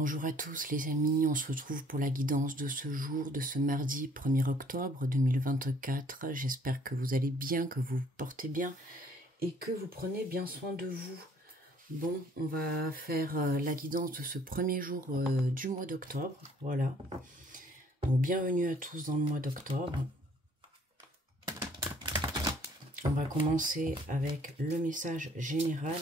Bonjour à tous les amis, on se retrouve pour la guidance de ce jour, de ce mardi 1er octobre 2024. J'espère que vous allez bien, que vous vous portez bien et que vous prenez bien soin de vous. Bon, on va faire la guidance de ce premier jour du mois d'octobre, voilà. Donc bienvenue à tous dans le mois d'octobre. On va commencer avec le message général.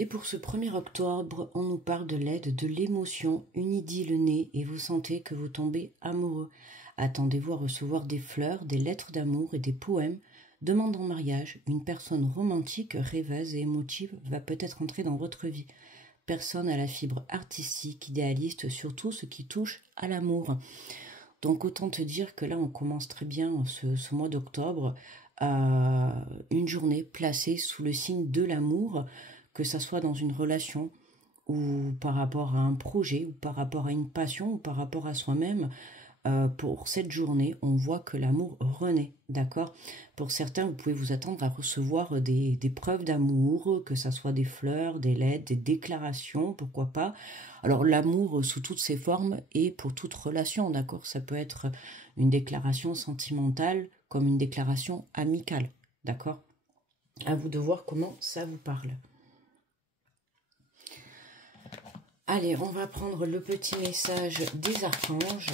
Et pour ce 1er octobre, on nous parle de l'aide, de l'émotion, une idylle née et vous sentez que vous tombez amoureux. Attendez-vous à recevoir des fleurs, des lettres d'amour et des poèmes. Demande en mariage, une personne romantique, rêveuse et émotive va peut-être entrer dans votre vie. Personne à la fibre artistique, idéaliste, surtout ce qui touche à l'amour. Donc autant te dire que là on commence très bien ce mois d'octobre, une journée placée sous le signe de l'amour, que ça soit dans une relation ou par rapport à un projet ou par rapport à une passion ou par rapport à soi-même. Pour cette journée, on voit que l'amour renaît, d'accord? Pour certains, vous pouvez vous attendre à recevoir des preuves d'amour, que ça soit des fleurs, des lettres, des déclarations, pourquoi pas. Alors l'amour sous toutes ses formes et pour toute relation, d'accord? Ça peut être une déclaration sentimentale comme une déclaration amicale, d'accord? À vous de voir comment ça vous parle. Allez, on va prendre le petit message des archanges.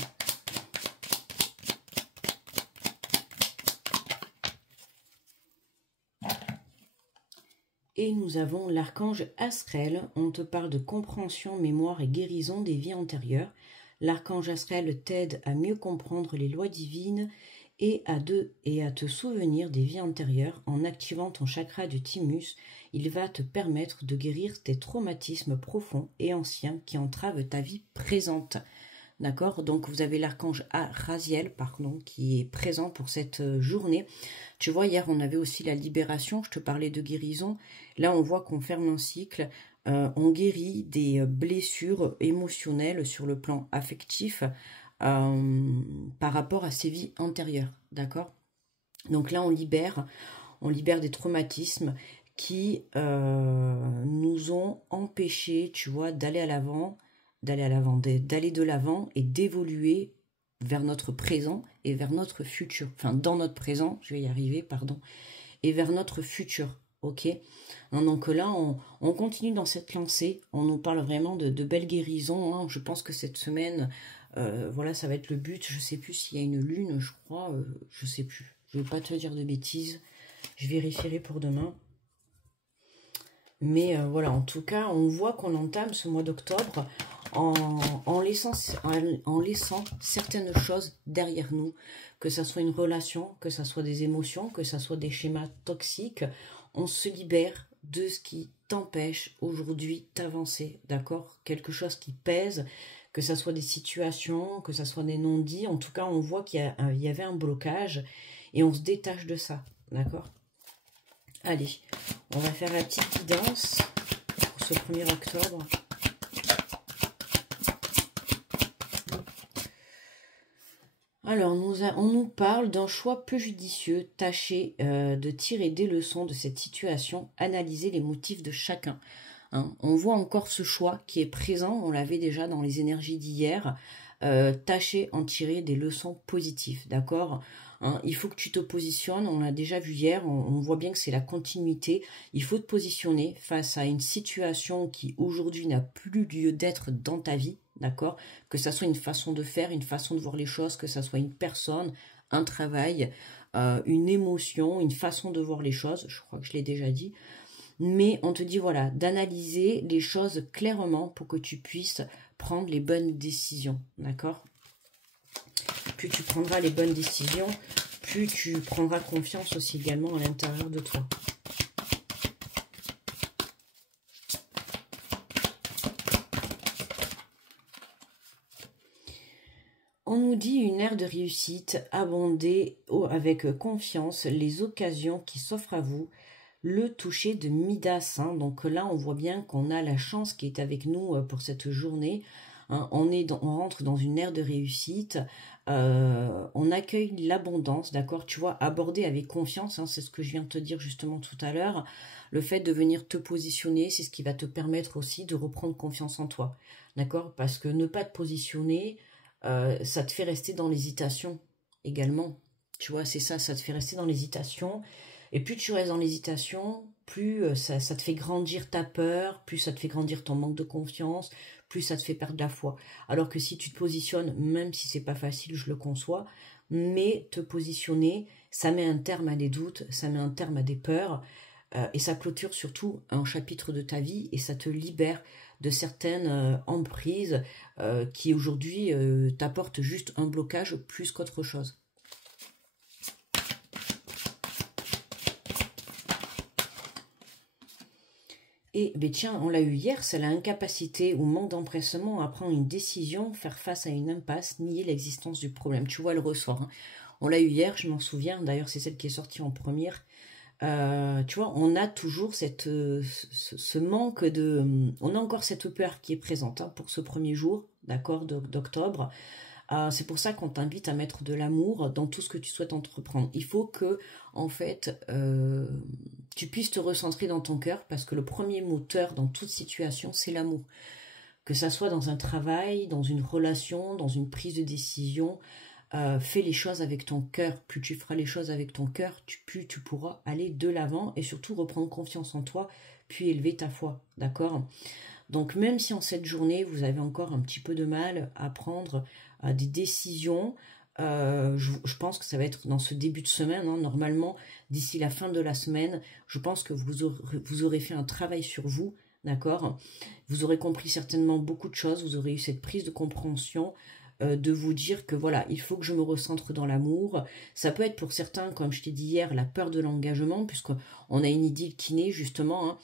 Et nous avons l'archange Asriel. On te parle de compréhension, mémoire et guérison des vies antérieures. L'archange Asriel t'aide à mieux comprendre les lois divines et à te souvenir des vies antérieures. En activant ton chakra du thymus, il va te permettre de guérir tes traumatismes profonds et anciens qui entravent ta vie présente. D'accord? Donc vous avez l'archange Raziel, pardon, qui est présent pour cette journée. Tu vois, hier on avait aussi la libération, je te parlais de guérison. Là on voit qu'on ferme un cycle, on guérit des blessures émotionnelles sur le plan affectif par rapport à ses vies antérieures. D'accord? Donc là on libère des traumatismes qui nous ont empêchés, tu vois, d'aller de l'avant et d'évoluer vers notre présent et vers notre futur. Enfin, dans notre présent, je vais y arriver, pardon, et vers notre futur, ok? Donc là, on continue dans cette lancée, on nous parle vraiment de belles guérisons, hein. Je pense que cette semaine, voilà, ça va être le but, je sais plus s'il y a une lune, je crois, je sais plus, je vais pas te dire de bêtises, je vérifierai pour demain. Mais voilà, en tout cas, on voit qu'on entame ce mois d'octobre en laissant certaines choses derrière nous, que ça soit une relation, que ça soit des émotions, que ça soit des schémas toxiques. On se libère de ce qui t'empêche aujourd'hui d'avancer, d'accord? Quelque chose qui pèse, que ça soit des situations, que ça soit des non-dits. En tout cas, on voit qu'il y avait un blocage et on se détache de ça, d'accord? Allez, on va faire la petite guidance pour ce 1er octobre. Alors, on nous parle d'un choix peu judicieux. Tâchez de tirer des leçons de cette situation, analyser les motifs de chacun. Hein, on voit encore ce choix qui est présent, on l'avait déjà dans les énergies d'hier. Tâchez en tirer des leçons positives, d'accord? Hein, il faut que tu te positionnes, on l'a déjà vu hier, on voit bien que c'est la continuité. Il faut te positionner face à une situation qui aujourd'hui n'a plus lieu d'être dans ta vie, d'accord? Que ça soit une façon de faire, une façon de voir les choses, que ça soit une personne, un travail, une émotion, une façon de voir les choses, je crois que je l'ai déjà dit. Mais on te dit, voilà, d'analyser les choses clairement pour que tu puisses prendre les bonnes décisions, d'accord? Plus tu prendras les bonnes décisions, plus tu prendras confiance aussi également à l'intérieur de toi. On nous dit une ère de réussite, abondée avec confiance, les occasions qui s'offrent à vous, le toucher de Midas. Hein. Donc là, on voit bien qu'on a la chance qui est avec nous pour cette journée. hein. On rentre dans une ère de réussite. On accueille l'abondance, d'accord? Tu vois, aborder avec confiance, hein, c'est ce que je viens de te dire justement tout à l'heure. Le fait de venir te positionner, c'est ce qui va te permettre aussi de reprendre confiance en toi, d'accord? Parce que ne pas te positionner, ça te fait rester dans l'hésitation également. Tu vois, c'est ça, ça te fait rester dans l'hésitation. Et plus tu restes dans l'hésitation, plus ça te fait grandir ta peur, plus ça te fait grandir ton manque de confiance, plus ça te fait perdre la foi. Alors que si tu te positionnes, même si c'est pas facile, je le conçois, mais te positionner, ça met un terme à des doutes, ça met un terme à des peurs, et ça clôture surtout un chapitre de ta vie et ça te libère de certaines emprises qui aujourd'hui t'apportent juste un blocage plus qu'autre chose. Et ben tiens, on l'a eu hier, c'est l'incapacité ou manque d'empressement à prendre une décision, faire face à une impasse, nier l'existence du problème. Tu vois le ressort. Hein. On l'a eu hier, je m'en souviens. D'ailleurs, c'est celle qui est sortie en première. Tu vois, on a toujours ce manque de... On a encore cette peur qui est présente hein, pour ce premier jour, d'accord, d'octobre. C'est pour ça qu'on t'invite à mettre de l'amour dans tout ce que tu souhaites entreprendre. Il faut que, en fait, tu puisses te recentrer dans ton cœur parce que le premier moteur dans toute situation, c'est l'amour. Que ça soit dans un travail, dans une relation, dans une prise de décision, fais les choses avec ton cœur. Plus tu feras les choses avec ton cœur, plus tu pourras aller de l'avant et surtout reprendre confiance en toi, puis élever ta foi. D'accord ? Donc même si en cette journée, vous avez encore un petit peu de mal à prendre des décisions, je pense que ça va être dans ce début de semaine. Hein, normalement, d'ici la fin de la semaine, je pense que vous aurez fait un travail sur vous, d'accord? Vous aurez compris certainement beaucoup de choses, vous aurez eu cette prise de compréhension de vous dire que voilà, il faut que je me recentre dans l'amour. Ça peut être pour certains, comme je t'ai dit hier, la peur de l'engagement, puisqu'on a une idylle qui naît justement, hein.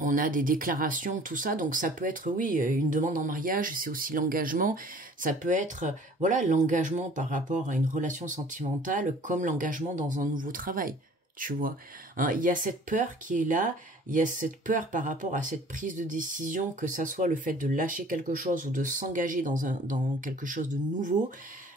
On a des déclarations, tout ça, donc ça peut être, oui, une demande en mariage, c'est aussi l'engagement, ça peut être, voilà, l'engagement par rapport à une relation sentimentale, comme l'engagement dans un nouveau travail, tu vois. Hein, il y a cette peur qui est là, il y a cette peur par rapport à cette prise de décision, que ça soit le fait de lâcher quelque chose ou de s'engager dans quelque chose de nouveau,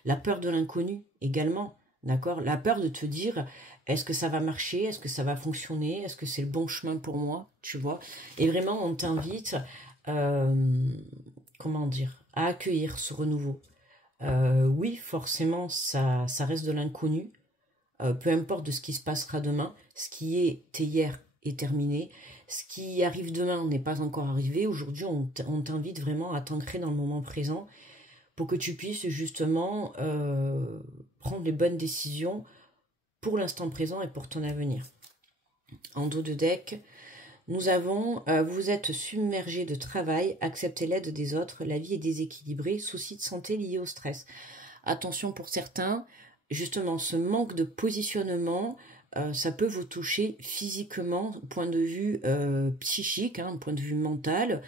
la peur de l'inconnu également, d'accord, la peur de te dire... Est-ce que ça va marcher? Est-ce que ça va fonctionner? Est-ce que c'est le bon chemin pour moi? Tu vois? Et vraiment, on t'invite, comment dire, à accueillir ce renouveau. Oui, forcément, ça reste de l'inconnu. Peu importe de ce qui se passera demain, ce qui était hier est terminé. Ce qui arrive demain n'est pas encore arrivé. Aujourd'hui, on t'invite vraiment à t'ancrer dans le moment présent pour que tu puisses justement prendre les bonnes décisions pour l'instant présent et pour ton avenir. En dos de deck, nous avons vous êtes submergé de travail, acceptez l'aide des autres, la vie est déséquilibrée, soucis de santé liés au stress. Attention pour certains, justement ce manque de positionnement, ça peut vous toucher physiquement, point de vue psychique, hein, point de vue mental,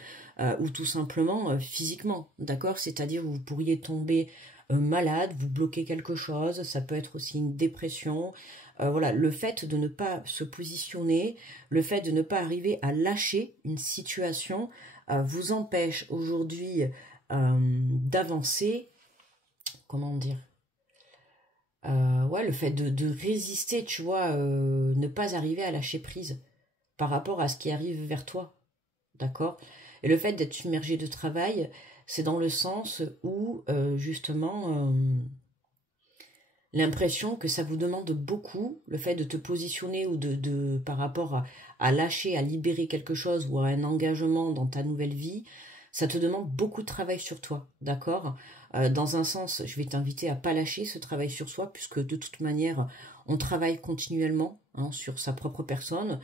ou tout simplement physiquement, d'accord? C'est-à-dire vous pourriez tomber malade, vous bloquez quelque chose, ça peut être aussi une dépression. Voilà, le fait de ne pas se positionner, le fait de ne pas arriver à lâcher une situation vous empêche aujourd'hui d'avancer. Comment dire? Ouais, le fait de résister, tu vois, ne pas arriver à lâcher prise par rapport à ce qui arrive vers toi, d'accord? Et le fait d'être submergé de travail, c'est dans le sens où, justement, l'impression que ça vous demande beaucoup, le fait de te positionner ou par rapport à lâcher, à libérer quelque chose ou à un engagement dans ta nouvelle vie, ça te demande beaucoup de travail sur toi, d'accord? Dans un sens, je vais t'inviter à pas lâcher ce travail sur soi, puisque de toute manière, on travaille continuellement hein, sur sa propre personne,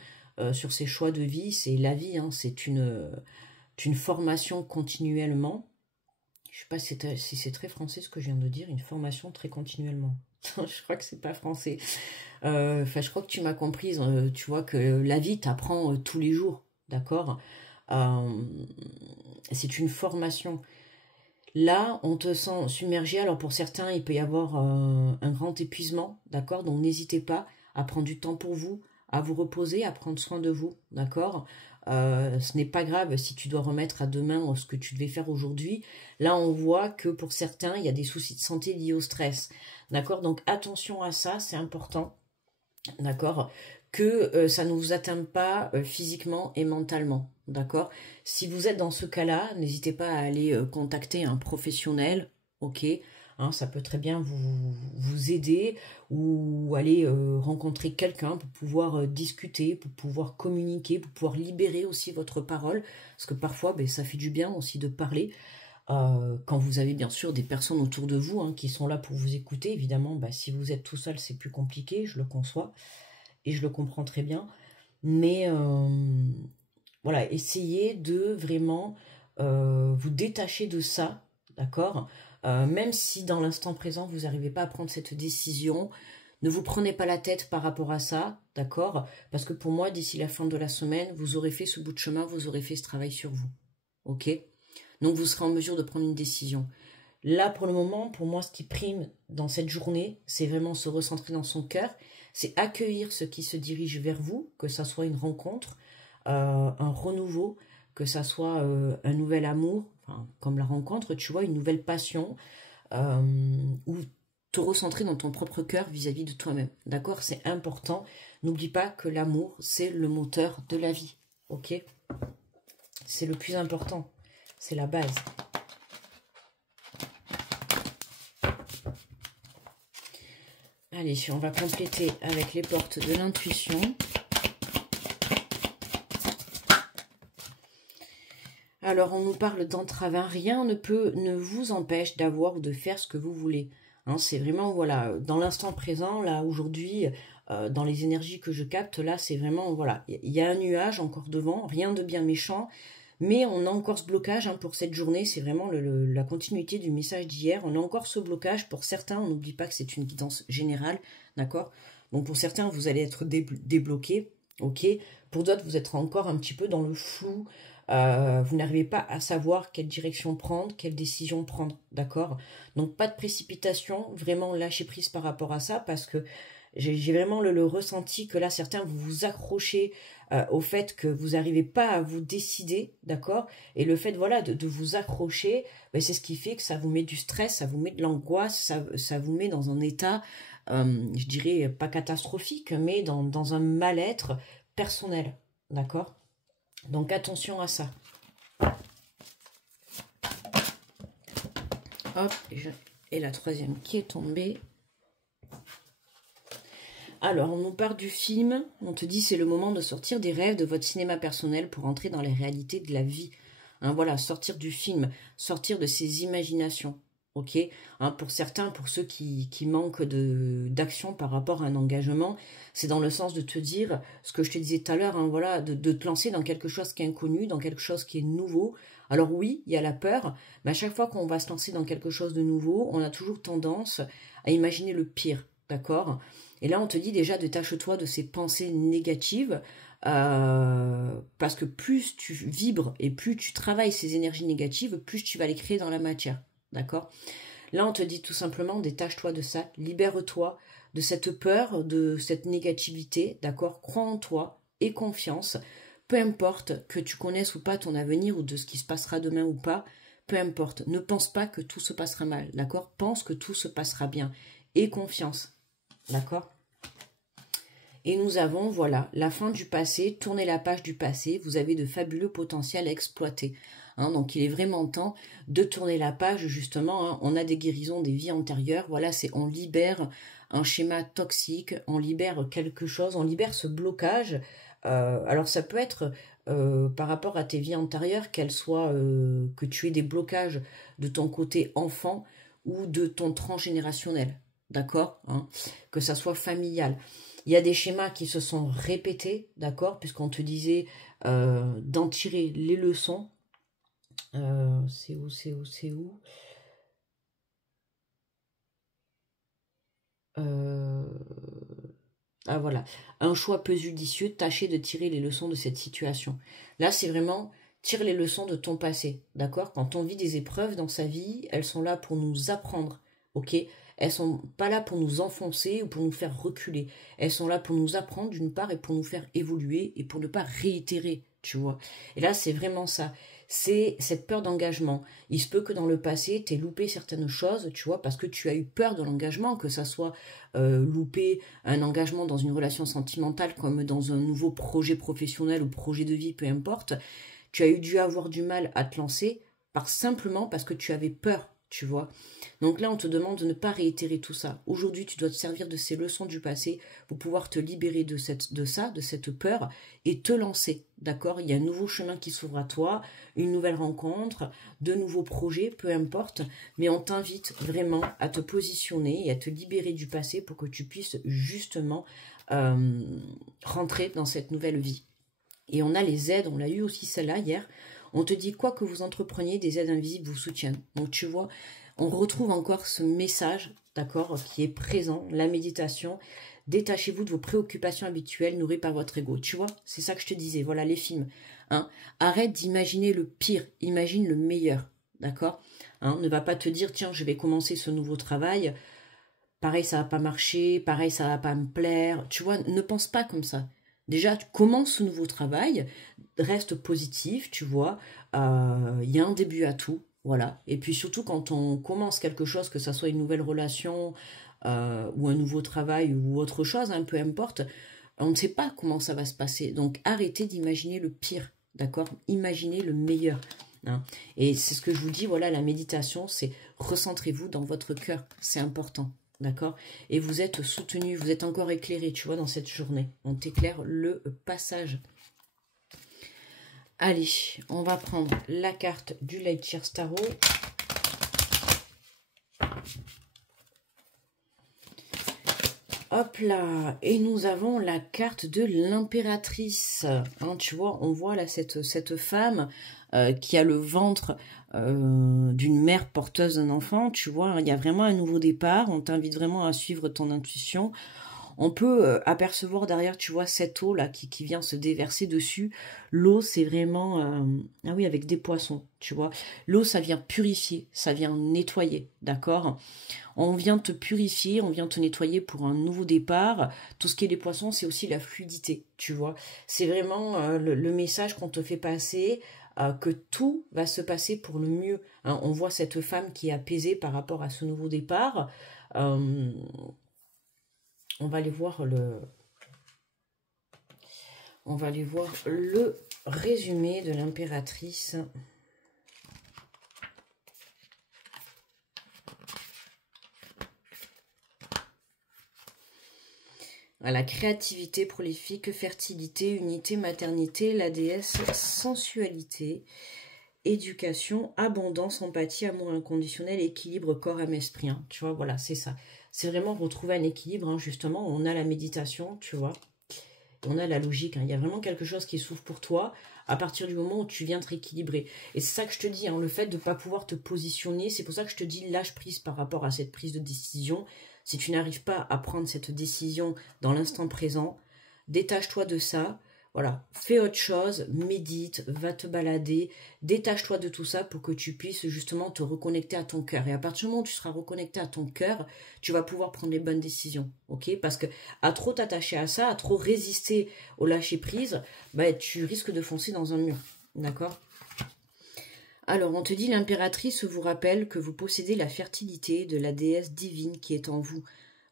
sur ses choix de vie, c'est la vie, hein, c'est une formation continuellement. Je sais pas si c'est très français ce que je viens de dire, une formation très continuellement. Je crois que c'est pas français. Enfin, je crois que tu m'as comprise. Tu vois que la vie t'apprend tous les jours, d'accord? C'est une formation. Là, on te sent submergé. Alors pour certains, il peut y avoir un grand épuisement, d'accord? Donc n'hésitez pas à prendre du temps pour vous, à vous reposer, à prendre soin de vous, d'accord? Ce n'est pas grave si tu dois remettre à demain ce que tu devais faire aujourd'hui. Là, on voit que pour certains, il y a des soucis de santé liés au stress. D'accord? Donc, attention à ça, c'est important. D'accord? Que ça ne vous atteinte pas physiquement et mentalement. D'accord? Si vous êtes dans ce cas-là, n'hésitez pas à aller contacter un professionnel. Ok? Hein, ça peut très bien vous aider ou aller rencontrer quelqu'un pour pouvoir discuter, pour pouvoir communiquer, pour pouvoir libérer aussi votre parole. Parce que parfois, ben, ça fait du bien aussi de parler. Quand vous avez bien sûr des personnes autour de vous qui sont là pour vous écouter. Évidemment, ben, si vous êtes tout seul, c'est plus compliqué, je le conçois. Et je le comprends très bien. Mais voilà, essayez de vraiment vous détacher de ça, d'accord? Même si dans l'instant présent, vous n'arrivez pas à prendre cette décision, ne vous prenez pas la tête par rapport à ça, d'accord? Parce que pour moi, d'ici la fin de la semaine, vous aurez fait ce bout de chemin, vous aurez fait ce travail sur vous, ok? Donc vous serez en mesure de prendre une décision. Là, pour le moment, pour moi, ce qui prime dans cette journée, c'est vraiment se recentrer dans son cœur, c'est accueillir ce qui se dirige vers vous, que ça soit une rencontre, un renouveau, que ça soit un nouvel amour, enfin, comme la rencontre, tu vois, une nouvelle passion, ou te recentrer dans ton propre cœur vis-à-vis de toi-même. D'accord? C'est important. N'oublie pas que l'amour, c'est le moteur de la vie. Ok? C'est le plus important. C'est la base. Allez, on va compléter avec les portes de l'intuition. Alors, on nous parle d'entraves. Rien ne vous empêche d'avoir ou de faire ce que vous voulez. Hein, c'est vraiment, voilà, dans l'instant présent, là, aujourd'hui, dans les énergies que je capte, là, c'est vraiment, voilà, il y a un nuage encore devant, rien de bien méchant, mais on a encore ce blocage pour cette journée, c'est vraiment la continuité du message d'hier. On a encore ce blocage pour certains, on n'oublie pas que c'est une guidance générale, d'accord? Donc pour certains, vous allez être débloqués, ok? Pour d'autres, vous êtes encore un petit peu dans le flou, vous n'arrivez pas à savoir quelle direction prendre, quelle décision prendre, d'accord? Donc pas de précipitation, vraiment lâcher prise par rapport à ça, parce que j'ai vraiment le ressenti que là, certains, vous vous accrochez au fait que vous n'arrivez pas à vous décider, d'accord? Et le fait, voilà, de vous accrocher, ben, c'est ce qui fait que ça vous met du stress, ça vous met de l'angoisse, ça vous met dans un état, je dirais, pas catastrophique, mais dans un mal-être personnel, d'accord? Donc attention à ça. Hop, et la troisième qui est tombée. Alors, on nous parle du film, on te dit c'est le moment de sortir des rêves de votre cinéma personnel pour entrer dans les réalités de la vie. Voilà, sortir du film, sortir de ses imaginations, ok? Pour certains, pour ceux qui manquent d'action par rapport à un engagement, c'est dans le sens de te dire, ce que je te disais tout à l'heure, voilà, de te lancer dans quelque chose qui est inconnu, dans quelque chose qui est nouveau. Alors oui, il y a la peur, mais à chaque fois qu'on va se lancer dans quelque chose de nouveau, on a toujours tendance à imaginer le pire, d'accord? Et là, on te dit déjà, détache-toi de ces pensées négatives, parce que plus tu vibres et plus tu travailles ces énergies négatives, plus tu vas les créer dans la matière, d'accord? Là, on te dit tout simplement, détache-toi de ça, libère-toi de cette peur, de cette négativité, d'accord? Crois en toi, aie confiance, peu importe que tu connaisses ou pas ton avenir ou de ce qui se passera demain ou pas, peu importe, ne pense pas que tout se passera mal, d'accord? Pense que tout se passera bien, aie confiance. D'accord? Et nous avons, voilà, la fin du passé, tournez la page du passé, vous avez de fabuleux potentiels à exploiter. Donc il est vraiment temps de tourner la page, justement, on a des guérisons des vies antérieures, voilà, on libère un schéma toxique, on libère quelque chose, on libère ce blocage. Alors ça peut être par rapport à tes vies antérieures, qu'elles soient, que tu aies des blocages de ton côté enfant ou de ton transgénérationnel. D'accord, que ça soit familial. Il y a des schémas qui se sont répétés, d'accord, puisqu'on te disait d'en tirer les leçons. C'est où Ah voilà, un choix peu judicieux, tâchez de tirer les leçons de cette situation. Là, c'est vraiment, tire les leçons de ton passé, d'accord? Quand on vit des épreuves dans sa vie, elles sont là pour nous apprendre, ok? Elles sont pas là pour nous enfoncer ou pour nous faire reculer. Elles sont là pour nous apprendre d'une part et pour nous faire évoluer et pour ne pas réitérer tu vois. Et là, c'est vraiment ça. C'est cette peur d'engagement. Il se peut que dans le passé, tu aies loupé certaines choses, tu vois, parce que tu as eu peur de l'engagement, que ça soit louper un engagement dans une relation sentimentale comme dans un nouveau projet professionnel ou projet de vie, peu importe. Tu as dû avoir du mal à te lancer simplement parce que tu avais peur, tu vois. Donc là, on te demande de ne pas réitérer tout ça. Aujourd'hui, tu dois te servir de ces leçons du passé pour pouvoir te libérer de cette peur et te lancer, d'accord? Il y a un nouveau chemin qui s'ouvre à toi, une nouvelle rencontre, de nouveaux projets, peu importe, mais on t'invite vraiment à te positionner et à te libérer du passé pour que tu puisses justement rentrer dans cette nouvelle vie. Et on a les aides, on l'a eu aussi celle-là hier. On te dit quoi que vous entrepreniez, des aides invisibles vous soutiennent. Donc tu vois, on retrouve encore ce message, d'accord, qui est présent, la méditation. Détachez-vous de vos préoccupations habituelles nourries par votre ego. Tu vois, c'est ça que je te disais, voilà les films. Hein. Arrête d'imaginer le pire, imagine le meilleur, d'accord, hein. Ne va pas te dire, tiens, je vais commencer ce nouveau travail, pareil, ça va pas marcher, pareil, ça va pas me plaire. Tu vois, ne pense pas comme ça. Déjà, tu commences ce nouveau travail, reste positif, tu vois, il y a un début à tout, voilà. Et puis surtout quand on commence quelque chose, que ça soit une nouvelle relation ou un nouveau travail ou autre chose, hein, peu importe, on ne sait pas comment ça va se passer. Donc arrêtez d'imaginer le pire, d'accord? Imaginez le meilleur. Hein. Et c'est ce que je vous dis, voilà, la méditation, c'est recentrez-vous dans votre cœur, c'est important. D'accord? Et vous êtes soutenu, vous êtes encore éclairé, tu vois, dans cette journée. On t'éclaire le passage. Allez, on va prendre la carte du Light Year Tarot. Hop là, et nous avons la carte de l'impératrice. Hein, tu vois, on voit là cette femme qui a le ventre d'une mère porteuse d'un enfant. Tu vois, hein, il y a vraiment un nouveau départ. On t'invite vraiment à suivre ton intuition. On peut apercevoir derrière, tu vois, cette eau là qui vient se déverser dessus. L'eau, c'est vraiment... ah oui, avec des poissons, tu vois. L'eau, ça vient purifier, ça vient nettoyer, d'accord? On vient te purifier, on vient te nettoyer pour un nouveau départ. Tout ce qui est les poissons, c'est aussi la fluidité, tu vois. C'est vraiment le message qu'on te fait passer, que tout va se passer pour le mieux. Hein, on voit cette femme qui est apaisée par rapport à ce nouveau départ. On va aller voir le résumé de l'impératrice. La créativité prolifique, fertilité, unité, maternité, la déesse, sensualité, éducation, abondance, empathie, amour inconditionnel, équilibre, corps, âme, esprit. Hein. Tu vois, voilà, c'est ça. C'est vraiment retrouver un équilibre, hein, justement. On a la méditation, tu vois. On a la logique. Hein. Il y a vraiment quelque chose qui s'ouvre pour toi à partir du moment où tu viens te rééquilibrer. Et c'est ça que je te dis, hein, le fait de ne pas pouvoir te positionner, c'est pour ça que je te dis lâche prise par rapport à cette prise de décision. Si tu n'arrives pas à prendre cette décision dans l'instant présent, détache-toi de ça. Voilà, fais autre chose, médite, va te balader, détache-toi de tout ça pour que tu puisses justement te reconnecter à ton cœur. Et à partir du moment où tu seras reconnecté à ton cœur, tu vas pouvoir prendre les bonnes décisions, ok? Parce que à trop t'attacher à ça, à trop résister au lâcher-prise, bah, tu risques de foncer dans un mur, d'accord? Alors, on te dit, l'impératrice vous rappelle que vous possédez la fertilité de la déesse divine qui est en vous.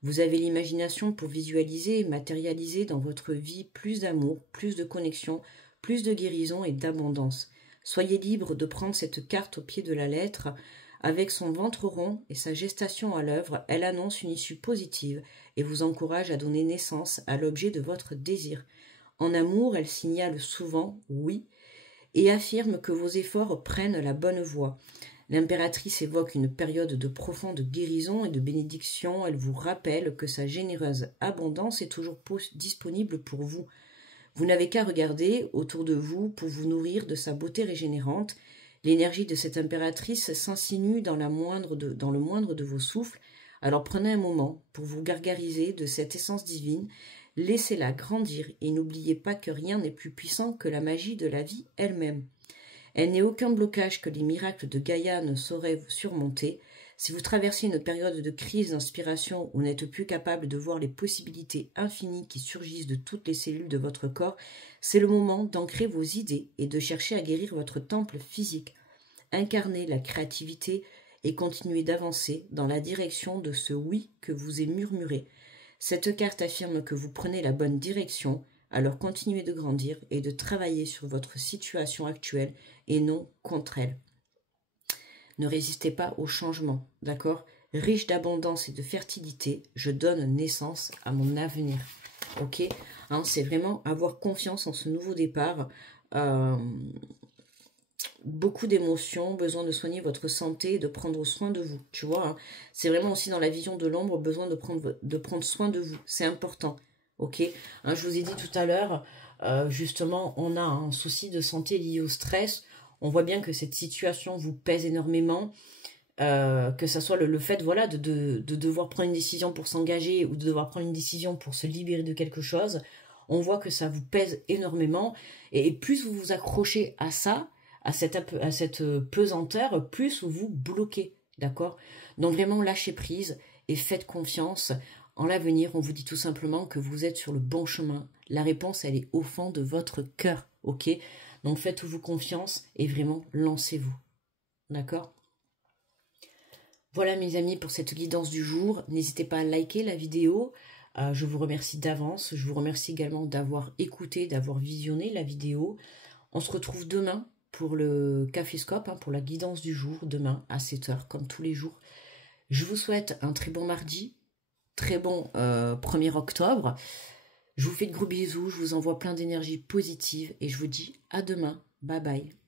Vous avez l'imagination pour visualiser et matérialiser dans votre vie plus d'amour, plus de connexion, plus de guérison et d'abondance. Soyez libre de prendre cette carte au pied de la lettre. Avec son ventre rond et sa gestation à l'œuvre, elle annonce une issue positive et vous encourage à donner naissance à l'objet de votre désir. En amour, elle signale souvent « oui » et affirme que vos efforts prennent la bonne voie. L'impératrice évoque une période de profonde guérison et de bénédiction. Elle vous rappelle que sa généreuse abondance est toujours disponible pour vous. Vous n'avez qu'à regarder autour de vous pour vous nourrir de sa beauté régénérante. L'énergie de cette impératrice s'insinue dans le moindre de vos souffles. Alors prenez un moment pour vous gargariser de cette essence divine. Laissez-la grandir et n'oubliez pas que rien n'est plus puissant que la magie de la vie elle-même. Elle n'est aucun blocage que les miracles de Gaïa ne sauraient vous surmonter. Si vous traversez une période de crise d'inspiration où vous n'êtes plus capable de voir les possibilités infinies qui surgissent de toutes les cellules de votre corps, c'est le moment d'ancrer vos idées et de chercher à guérir votre temple physique. Incarnez la créativité et continuez d'avancer dans la direction de ce oui que vous est murmuré. Cette carte affirme que vous prenez la bonne direction, alors continuez de grandir et de travailler sur votre situation actuelle et non contre elle. Ne résistez pas au changement, d'accord? Riche d'abondance et de fertilité, je donne naissance à mon avenir. Ok, hein, c'est vraiment avoir confiance en ce nouveau départ. Beaucoup d'émotions, besoin de soigner votre santé, de prendre soin de vous. Tu vois, hein, c'est vraiment aussi dans la vision de l'ombre, besoin de prendre soin de vous. C'est important. Ok, hein, je vous ai dit tout à l'heure, justement, on a un souci de santé lié au stress. On voit bien que cette situation vous pèse énormément. Que ça soit le fait voilà, de devoir prendre une décision pour s'engager ou de devoir prendre une décision pour se libérer de quelque chose, on voit que ça vous pèse énormément. Et plus vous vous accrochez à ça, à cette pesanteur, plus vous vous bloquez, d'accord? Donc vraiment lâchez prise et faites confiance en l'avenir. On vous dit tout simplement que vous êtes sur le bon chemin. La réponse, elle est au fond de votre cœur, ok? Donc faites-vous confiance et vraiment lancez-vous, d'accord? Voilà mes amis pour cette guidance du jour. N'hésitez pas à liker la vidéo. Je vous remercie d'avance. Je vous remercie également d'avoir écouté, d'avoir visionné la vidéo. On se retrouve demain pour le Caféscope, hein, pour la guidance du jour, demain à 7 h, comme tous les jours. Je vous souhaite un très bon mardi, très bon 1er octobre. Je vous fais de gros bisous, je vous envoie plein d'énergie positive et je vous dis à demain. Bye bye.